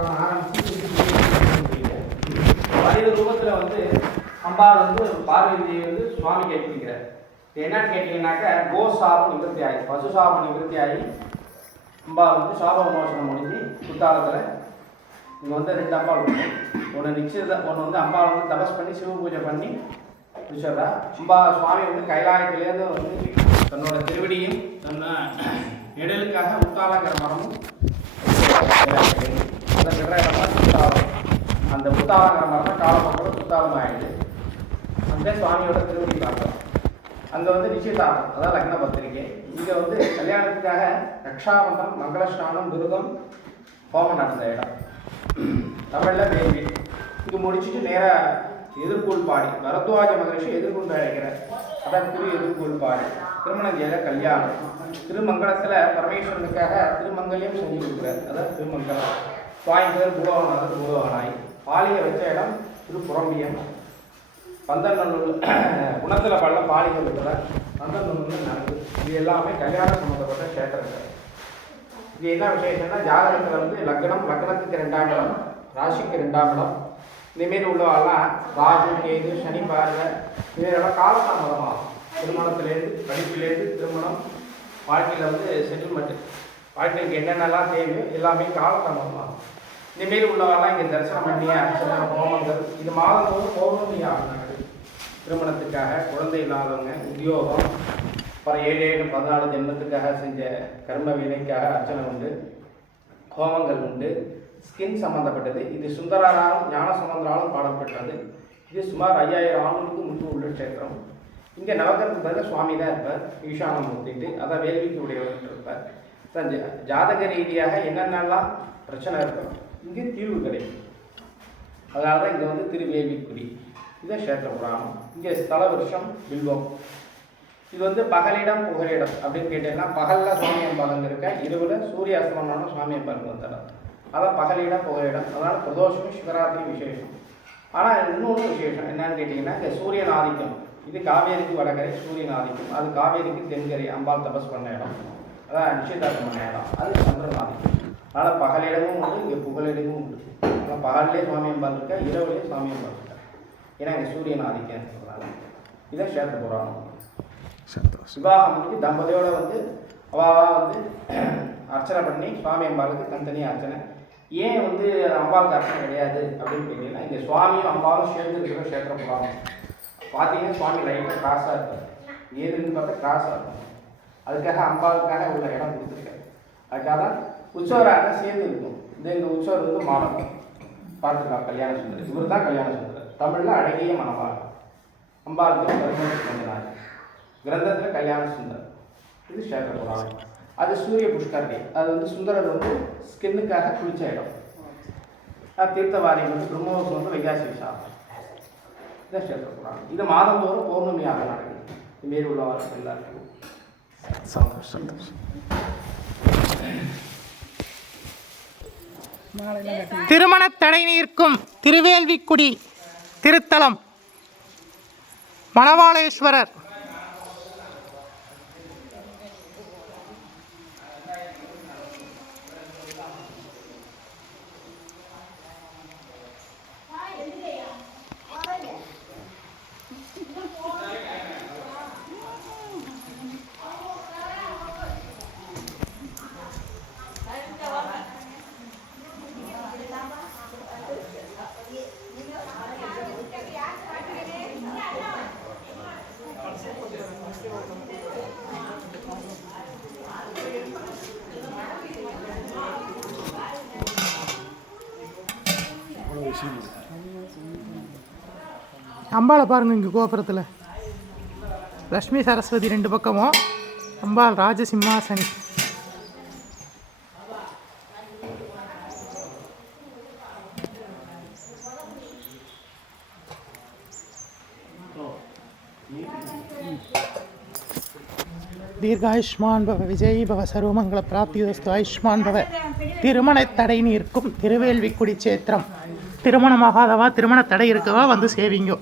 புராணம் ஆரம்பிச்சு மனித ரூபத்தில் வந்து அம்பாள் வந்து பார்வதி வந்து சுவாமி கேட்கிறார். என்னன்னு கேட்டீங்கன்னாக்க கோ சாபம் நிவர்த்தி ஆகி பசு சாபம் நிவர்த்தி ஆகி அம்பாள் வந்து சாப விமோசனம் முடிஞ்சு குத்தாலத்தில் இங்கே வந்து 2 அம்பாள் இருக்கும். ஒன்று நிச்சயத்தை ஒன்று வந்து அம்பாள் வந்து தபஸ் பண்ணி சிவ பூஜை பண்ணி வச்சுறா. சுவாமி வந்து கைலாயத்திலேருந்து வந்து தன்னோட திருவடியும் தன்னை நிழலுக்காக முத்தாலங்கிற மரமும் அதை விடுற இடமா புத்தாலம். அந்த புத்தாலங்கிற மரம் தான் காலப்போக்கில் புத்தாலம் ஆகிடுது. அங்கே சுவாமியோட திருவடி பார்க்கலாம். அங்கே வந்து நிச்சயதார்த்தம், அதான் லக்ன பத்திரிகை. இங்கே வந்து கல்யாணத்துக்காக ரக்ஷாபந்தம், மங்களஸ்நானம், விருதம், ஹோமம் நடந்த இடம். தமிழில் வேள்வி. இது முடிச்சுட்டு நேராக எதிர்கோள் பாடி பரத்வாஜ மகரிஷி எதிர்கொண்டு அழைக்கிறார். அதான் திரு எதிர்கோள் பாடி திருமணம் செய்த கல்யாணம். திருமங்கலத்தில் பரமேஸ்வரனுக்காக திருமங்கலையும் செஞ்சு கொடுக்குறார். அதான் திருமங்கலம். சுவாமி பேர் பூலோகநாதர், பூலோகனாய். பாலிகை வச்ச இடம் திருப்புறம்பியம். பந்தநல்லூர் குணத்தில் பள்ள பாலிகை விட்டுறார். பந்தநல்லூரில் நடக்குது. இது எல்லாமே கல்யாணம் சம்மந்தப்பட்ட கேட்டிருக்கார். இது என்ன விசேஷம்னா ஜாதகத்தில் வந்து லக்னத்துக்கு 2ஆம் இடம், ராசிக்கு 2ஆம் இடம். இந்தமாரி உள்ளவெல்லாம் ராகு, கேது, சனி பார்வை இதெல்லாம் காலதாமதமாகும். திருமணத்திலேருந்து படிப்பிலேருந்து திருமணம், வாழ்க்கையில் வந்து செட்டில்மெண்ட்டு, வாழ்க்கைக்கு என்னென்னலாம் தேவையோ எல்லாமே காலதாமதமாகும். இந்தமாரி உள்ளவெல்லாம் இங்கே தரிசனம் பண்ணி அர்ச்சனை, ஹோமங்கள் இது மாதந்தோறும் பௌர்ணமி ஆகுது. திருமணத்துக்காக, குழந்தை இல்லாதவங்க, உத்தியோகம், அப்புறம் 7 14 ஜென்மத்துக்காக செஞ்ச கர்ம வினைக்காக அர்ச்சனை உண்டு, ஹோமங்கள் உண்டு. ஸ்கின் சம்மந்தப்பட்டது. இது சுந்தரராலும் ஞான சம்பந்தராலும் பாடப்பட்டது. இது சுமார் 5000 ஆண்டுகளுக்கு முன்பு உள்ள க்ஷேத்திரம். இங்கே நவகிரகத்துக்கு பதில் சுவாமி தான் இருப்பார், ஈசானமூர்த்திட்டு. அதை வேள்விக்கு உடையவர் இருப்பார். ஜாதக ரீதியாக என்னென்னலாம் பிரச்சனை இருக்கும் இங்கே தீர்வு கிடைக்கும். அதனால தான் இங்கே வந்து திருவேள்விக்குடி. இதை க்ஷேத்திர புராணம். இங்கே ஸ்தல வருஷம் பில்வம். இது வந்து பகலிடம் புகலிடம் அப்படின்னு கேட்டீங்கன்னா பகலில் சுவாமி அம்பாலங்க இருக்க, இரவில் சூரிய அஸ்தமனான சுவாமி அம்பாலுக்கு வந்துடும். அதான் பகலிடம் புகலிடம். அதனால் பிரதோஷமும் சிவராத்திரி விசேஷம். ஆனால் இன்னொன்று விசேஷம் என்னன்னு கேட்டிங்கன்னா இங்கே சூரியன் ஆதிக்கம். இது காவேரிக்கு வடகரை சூரியன் ஆதிக்கம். அது காவேரிக்கு தென்கரை அம்பாள் தபஸ் பண்ண இடம். அதான் நிச்சயதார்த்தம் பண்ண இடம். அது சந்திரன் ஆதிக்கம். அதனால் பகலிடமும் உண்டு, இங்கே புகலிடமும் உண்டு. ஆனால் பகல்லே சுவாமி அம்பாள் இருக்கா, இரவுலேயே சுவாமி அம்பாள் இருக்கா. ஏன்னா இங்கே சூரியன் ஆதிக்கம் இருக்கிறதுனால. இதை க்ஷேத்திர புராணம். விவாகம் முடிஞ்சு தம்பதியோட வந்து அவாவா வந்து அர்ச்சனை பண்ணி சுவாமி அம்பாளுக்கு தனித்தனியாக அர்ச்சனை. ஏன் வந்து அம்பாளுக்கு அர்ச்சனை கிடையாது அப்படின்னு கேட்டீங்கன்னா இங்கே சுவாமியும் அம்பாலும் சேர்ந்து இருக்கிற க்ஷேத்திர புராணம். பார்த்தீங்கன்னா சுவாமி லைட்டாக கிராஸாக இருப்பார். ஏதுன்னு பார்த்தா கிராஸாக இருக்கும். அதுக்காக அம்பாளுக்காக உள்ள இடம் கொடுத்துருக்காரு. அதுக்காக தான் உற்சவராக சேர்ந்து இருக்கும். இந்த உற்சவர் வந்து மாணவன் பார்த்துக்கலாம். கல்யாண சுந்தர் இவர் தான் கல்யாண சுந்தர். தமிழில் அழகிய மணவாள். அம்பாளுக்கு கொஞ்ச கிரந்தத்தில் கல்யாண சுந்தர். இது க்ஷேத்திர புராணம். அது சூரிய புஷ்கரணி. அது வந்து சுந்தரர் வந்து ஸ்கின்னுக்காக குளிச்ச இடம். தீர்த்தவாரி வந்து பிரம்மோத்சவம் வந்து வைகாசி விசாகம். இதான் க்ஷேத்திர புராணம். இது மாதந்தோறும் பௌர்ணமியாக நடக்குது. இதுமாரி உள்ளவர்கள் எல்லாருக்கும் சந்தோஷம். திருமண தடை நீர்க்கும் திருவேள்விக்குடி திருத்தலம் மணவாளேஸ்வரர். அம்பாளை பாருங்க. இங்கே கோபுரத்தில் லக்ஷ்மி சரஸ்வதி 2 பக்கமும் அம்பாள் ராஜசிம்மாசனி. தீர்காயுஷ்மான் பவ, விஜய் பவ, சர்வமங்கள பிராப்தியோஸ்து, ஆயுஷ்மான் பவ. திருமண தடை நீர்க்கும் திருவேள்விக்குடி சேத்திரம். திருமணமாகாதவா, திருமண தடை இருக்கவா வந்து சேவிங்கோ.